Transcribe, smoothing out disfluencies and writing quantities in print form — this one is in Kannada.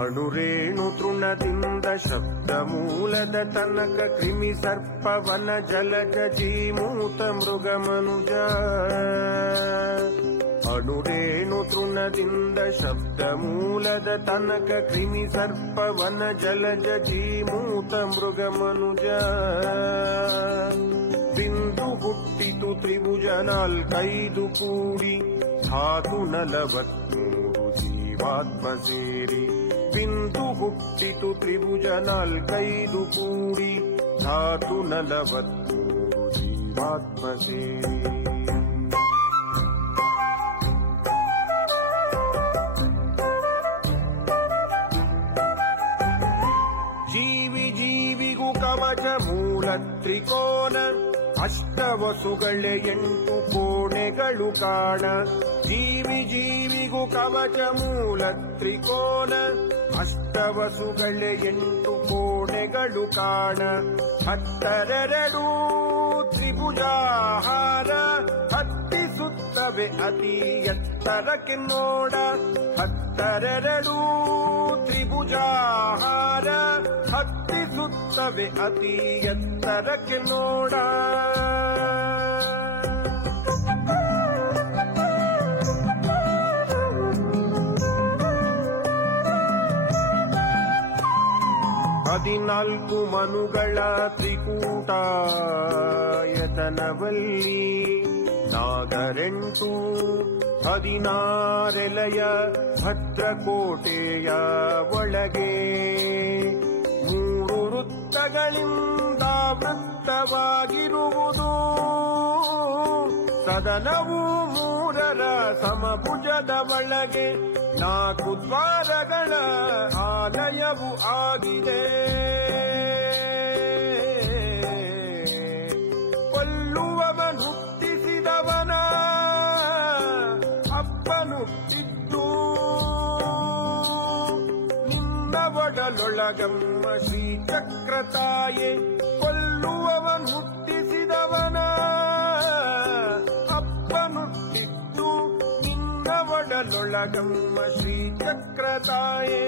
ಅಣುರೇಣು ತೃಣದಿಂದ ಶಬ್ದ ಮೂಲದ ತನಕ ಕ್ರಿಮಿ ಸರ್ಪವನ ಜಲಜ ಜೀಮೂತ ಮೃಗ ಮನುಜ. ಅಣುರೇಣು ತೃಣದಿಂದ ಶಬ್ದ ಮೂಲದ ತನಕ ಕ್ರಿಮಿ ಸರ್ಪವನ ಜಲಜ ಜೀಮೂತ ಮೃಗ ಮನುಜ. ಬಿಂದು ಹುಟ್ಟಿತು ತ್ರಿಭುಜ ನಾಲ್ಕೈದು ಕೂಡಿ ಧಾತು 43 ಜೀವಾತ್ಮ ಸೇರಿ. ಬಿಂದು ಹುಟ್ಟಿತು ತ್ರಿಭುಜ ನಾಲ್ಕೈದು ಕೂಡಿ ಧಾತು 43 ಜೀವಾತ್ಮ ಸೇರಿ. ಜೀವಿ ಜೀವಿಗೂ ಕವಚ ಮೂಲ ತ್ರಿಕೋನ ಅಷ್ಟವಸುಗಳೇ 8 ಕೋಣೆಗಳು ಕಾಣ. ಜೀವಿ ಜೀವಿಗೂ ಕವಚ ಮೂಲ ತ್ರಿಕೋನ ಅಷ್ಟವಸುಗಳೇ 8 ಕೋಣೆಗಳು ಕಾಣ. 12 ತ್ರಿಭುಜಾಹಾರ ಹತ್ತಿಸುತ್ತವೆ ಅತಿ ಎತ್ತರಕ್ಕೆ ನೋಡ. 12 ತ್ರಿಭುಜಾಹಾರ ಹತ್ತಿಸುತ್ತವೆ ಅತಿ ಎತ್ತರಕ್ಕೆ ನೋಡ. ಹದಿನಾಲ್ಕು ಮನುಗಳ ತ್ರಿಕೂಟಾಯತನವಲ್ಲಿ ನಾಗರೆಂಟು 16 ಭದ್ರಕೋಟೆಯ ಒಳಗೆ 3 ವೃತ್ತಗಳಿಂದ ವೃತ್ತವಾಗಿರುವುದು. ಸದನವು 3 ಸಮಭುಜದ ಒಳಗೆ 4 ದ್ವಾರಗಳ ಆಲಯವು ಆಗಿದೆ. ಕೊಲ್ಲುವವನು ಹುಟ್ಟಿಸಿದವನ ಅಪ್ಪನುಟ್ಟಿದ್ದು ನಿನ್ನ ಒಡಲೊಳಗಮ್ಮ ಶ್ರೀಚಕ್ರತಾಯೆ. ಕೊಲ್ಲುವವನು ಹುಟ್ಟಿಸಿದವನ ಅಪ್ಪನುಟ್ಟಿದ್ದು ನಿನ್ನ ಒಡಲೊಳಗಮ್ಮ ಶ್ರೀಚಕ್ರತಾಯೇ.